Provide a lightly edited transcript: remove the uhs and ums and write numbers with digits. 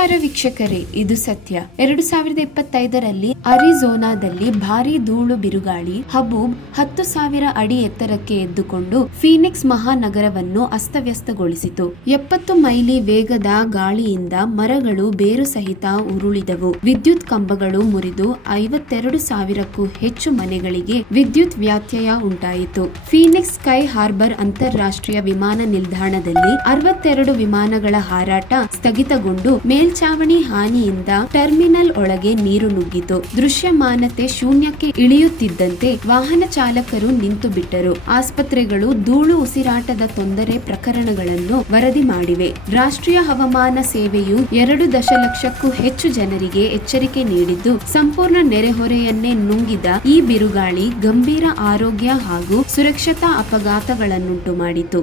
ನಮಸ್ಕಾರ ವೀಕ್ಷಕರೇ, ಇದು ಸತ್ಯ. 2025ರಲ್ಲಿ ಅರಿಜೋನಾದಲ್ಲಿ ಭಾರೀ ಧೂಳು ಬಿರುಗಾಳಿ ಹಬೂಬ್ 10,000 ಅಡಿ ಎತ್ತರಕ್ಕೆ ಎದ್ದುಕೊಂಡು ಫೀನಿಕ್ಸ್ ಮಹಾನಗರವನ್ನು ಅಸ್ತವ್ಯಸ್ತಗೊಳಿಸಿತು. 70 ಮೈಲಿ ವೇಗದ ಗಾಳಿಯಿಂದ ಮರಗಳು ಬೇರು ಸಹಿತ ಉರುಳಿದವು. ವಿದ್ಯುತ್ ಕಂಬಗಳು ಮುರಿದು 52,000ಕ್ಕೂ ಹೆಚ್ಚು ಮನೆಗಳಿಗೆ ವಿದ್ಯುತ್ ವ್ಯತ್ಯಯ ಉಂಟಾಯಿತು. ಫೀನಿಕ್ಸ್ ಸ್ಕೈ ಹಾರ್ಬರ್ ಅಂತಾರಾಷ್ಟ್ರೀಯ ವಿಮಾನ ನಿಲ್ದಾಣದಲ್ಲಿ 62 ವಿಮಾನಗಳ ಹಾರಾಟ ಸ್ಥಗಿತಗೊಂಡು ಮೇಲ್ಚಾವಣಿ ಹಾನಿಯಿಂದ ಟರ್ಮಿನಲ್ ಒಳಗೆ ನೀರು ನುಗ್ಗಿತು. ದೃಶ್ಯಮಾನತೆ ಶೂನ್ಯಕ್ಕೆ ಇಳಿಯುತ್ತಿದ್ದಂತೆ ವಾಹನ ಚಾಲಕರು ನಿಂತು ಬಿಟ್ಟರು. ಆಸ್ಪತ್ರೆಗಳು ಧೂಳು ಉಸಿರಾಟದ ತೊಂದರೆ ಪ್ರಕರಣಗಳನ್ನು ವರದಿ ಮಾಡಿವೆ. ರಾಷ್ಟ್ರೀಯ ಹವಾಮಾನ ಸೇವೆಯು 2 ದಶಲಕ್ಷಕ್ಕೂ ಹೆಚ್ಚು ಜನರಿಗೆ ಎಚ್ಚರಿಕೆ ನೀಡಿದ್ದು, ಸಂಪೂರ್ಣ ನೆರೆಹೊರೆಯನ್ನೇ ನುಂಗಿದ ಈ ಬಿರುಗಾಳಿ ಗಂಭೀರ ಆರೋಗ್ಯ ಹಾಗೂ ಸುರಕ್ಷತಾ ಅಪಘಾತಗಳನ್ನುಂಟು ಮಾಡಿತು.